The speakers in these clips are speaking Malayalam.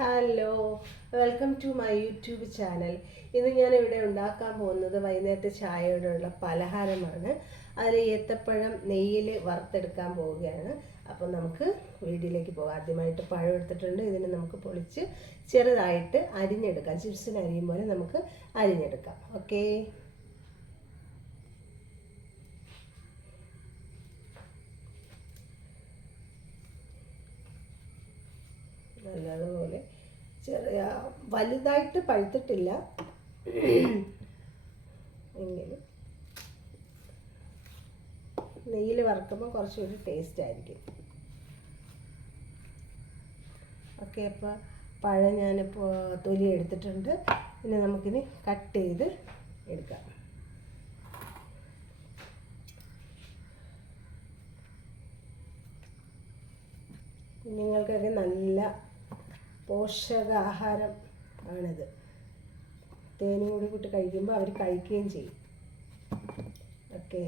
Hello welcome to my YouTube channel ഇന്ന് ഞാൻ ഇവിടെ ഉണ്ടാക്കാൻ പോകുന്നത് വൈകുന്നേരത്തെ ചായയോടുള്ള പലഹാരമാണ്. അതിൽ ഏത്തപ്പഴം നെയ്യിൽ വറുത്തെടുക്കാൻ പോവുകയാണ്. അപ്പോൾ നമുക്ക് വീഡിയോയിലേക്ക് പോകാം. ആദ്യമായിട്ട് പഴം എടുത്തിട്ടുണ്ട്. ഇതിനെ നമുക്ക് പൊളിച്ച് ചെറുതായിട്ട് അരിഞ്ഞെടുക്കാം. ചിപ്സിന് അരിയും പോലെ നമുക്ക് അരിഞ്ഞെടുക്കാം. ഓക്കേ നല്ലതുപോലെ ചെറിയ വലുതായിട്ട് പഴുത്തിട്ടില്ല. എങ്കിലും നെയ്യിൽ വറുക്കുമ്പോൾ കുറച്ചുകൂടി ടേസ്റ്റ് ആയിരിക്കും. ഓക്കെ അപ്പോൾ പഴം ഞാനിപ്പോൾ തൊലി എടുത്തിട്ടുണ്ട്. പിന്നെ നമുക്കിനി കട്ട് ചെയ്ത് എടുക്കാം. കുഞ്ഞുങ്ങൾക്കൊക്കെ നല്ല പോഷകാഹാരം ആണിത്. തേനും കൂടി കൂട്ടി കഴിക്കുമ്പോൾ അവർ കഴിക്കുകയും ചെയ്യും. ഓക്കെ.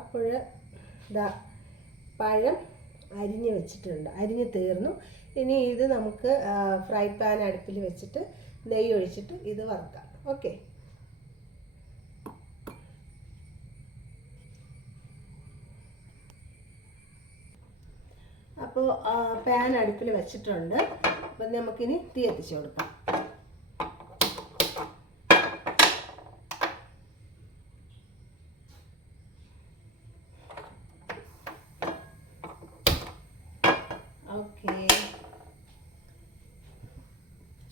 അപ്പോൾ ഇതാ പഴം അരിഞ്ഞ് വെച്ചിട്ടുണ്ട്. അരിഞ്ഞ് തീർന്നു. ഇനി ഇത് നമുക്ക് ഫ്രൈ പാൻ അടുപ്പിൽ വെച്ചിട്ട് നെയ്യ് ഒഴിച്ചിട്ട് ഇത് വറുക്കാം. ഓക്കെ? അപ്പോൾ പാൻ അടുപ്പിൽ വെച്ചിട്ടുണ്ട്. അപ്പം നമുക്കിനി തീ എത്തിച്ചു കൊടുക്കാം ഓക്കെ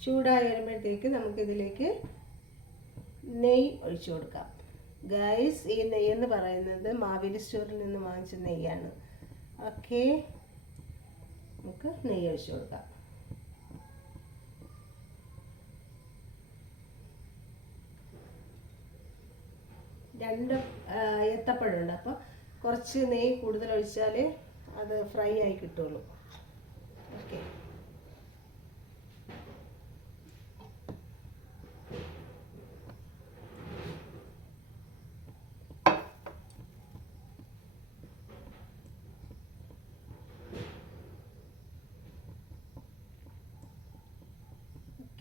ചൂടായി വരുമ്പോഴത്തേക്ക് നമുക്കിതിലേക്ക് നെയ്യ് ഒഴിച്ചു കൊടുക്കാം. ഗൈസ് ഈ നെയ്യ് എന്ന് പറയുന്നത് മാവേലി സ്റ്റോറിൽ നിന്ന് വാങ്ങിച്ച നെയ്യാണ്. ഓക്കെ നമുക്ക് നെയ്യ് ഒഴിച്ചു കൊടുക്കാം. രണ്ട് ഏത്തപ്പഴമുണ്ട്. അപ്പോൾ കുറച്ച് നെയ്യ് കൂടുതൽ ഒഴിച്ചാൽ അത് ഫ്രൈ ആയി കിട്ടുള്ളൂ. ഓക്കെ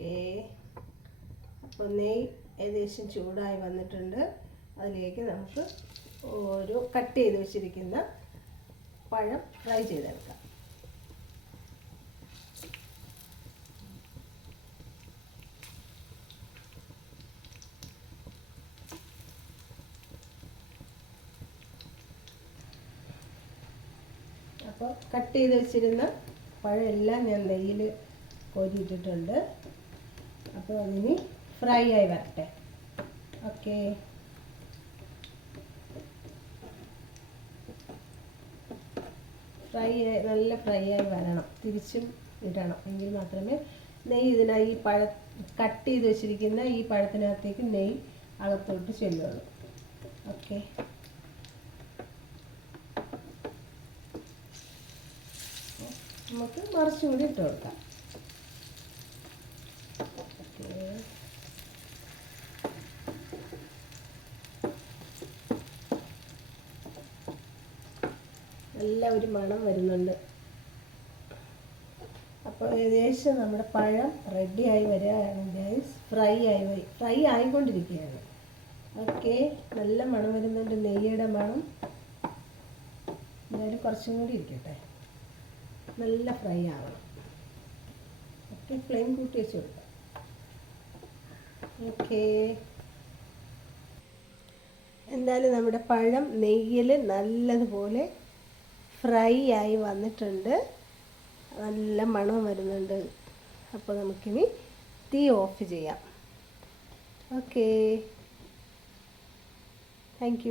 ഓക്കെ അപ്പോൾ നെയ് ഏകദേശം ചൂടായി വന്നിട്ടുണ്ട്. അതിലേക്ക് നമുക്ക് ഒരു കട്ട് ചെയ്ത് വെച്ചിരിക്കുന്ന പഴം ഫ്രൈ ചെയ്തെടുക്കാം. അപ്പോൾ കട്ട് ചെയ്ത് വെച്ചിരുന്ന പഴം എല്ലാം ഞാൻ നെയ്യിൽ കോരിയിട്ടിട്ടുണ്ട്. അപ്പോൾ അതിന് ഫ്രൈ ആയി വരട്ടെ. ഓക്കേ ഫ്രൈ ആയി നല്ല ഫ്രൈ ആയി വരണം. തിരിച്ചും ഇടണം. എങ്കിൽ മാത്രമേ നെയ്യ് ഇതിനായി ഈ പഴ കട്ട് ചെയ്ത് വെച്ചിരിക്കുന്ന ഈ പഴത്തിനകത്തേക്ക് നെയ്യ് അകത്തോട്ട് ചെല്ലുള്ളൂ. ഓക്കെ നമുക്ക് മറിച്ചുകൂടി ഇട്ട് കൊടുക്കാം ഓക്കെ നല്ല ഒരു മണം വരുന്നുണ്ട്. അപ്പോൾ ഏകദേശം നമ്മുടെ പഴം ആയി വരികയാണ് ഗൈസ് ഫ്രൈ ആയി വരി ഫ്രൈ ആയിക്കൊണ്ടിരിക്കുകയാണ്. ഓക്കെ നല്ല മണം വരുന്നുണ്ട്. നെയ്യുടെ മണം. എന്തായാലും കുറച്ചും കൂടി ഇരിക്കട്ടെ. നല്ല ഫ്രൈ ആവണം. ഓക്കെ ഫ്ലെയിം കൂട്ടി വെച്ച് കൊടുക്കാം. ഓക്കെ എന്തായാലും നമ്മുടെ പഴം നെയ്യിൽ നല്ലതുപോലെ ഫ്രൈ ആയി വന്നിട്ടുണ്ട്. നല്ല മണം വരുന്നുണ്ട്. അപ്പോൾ നമുക്കിനി തീ ഓഫ് ചെയ്യാം. Okay thank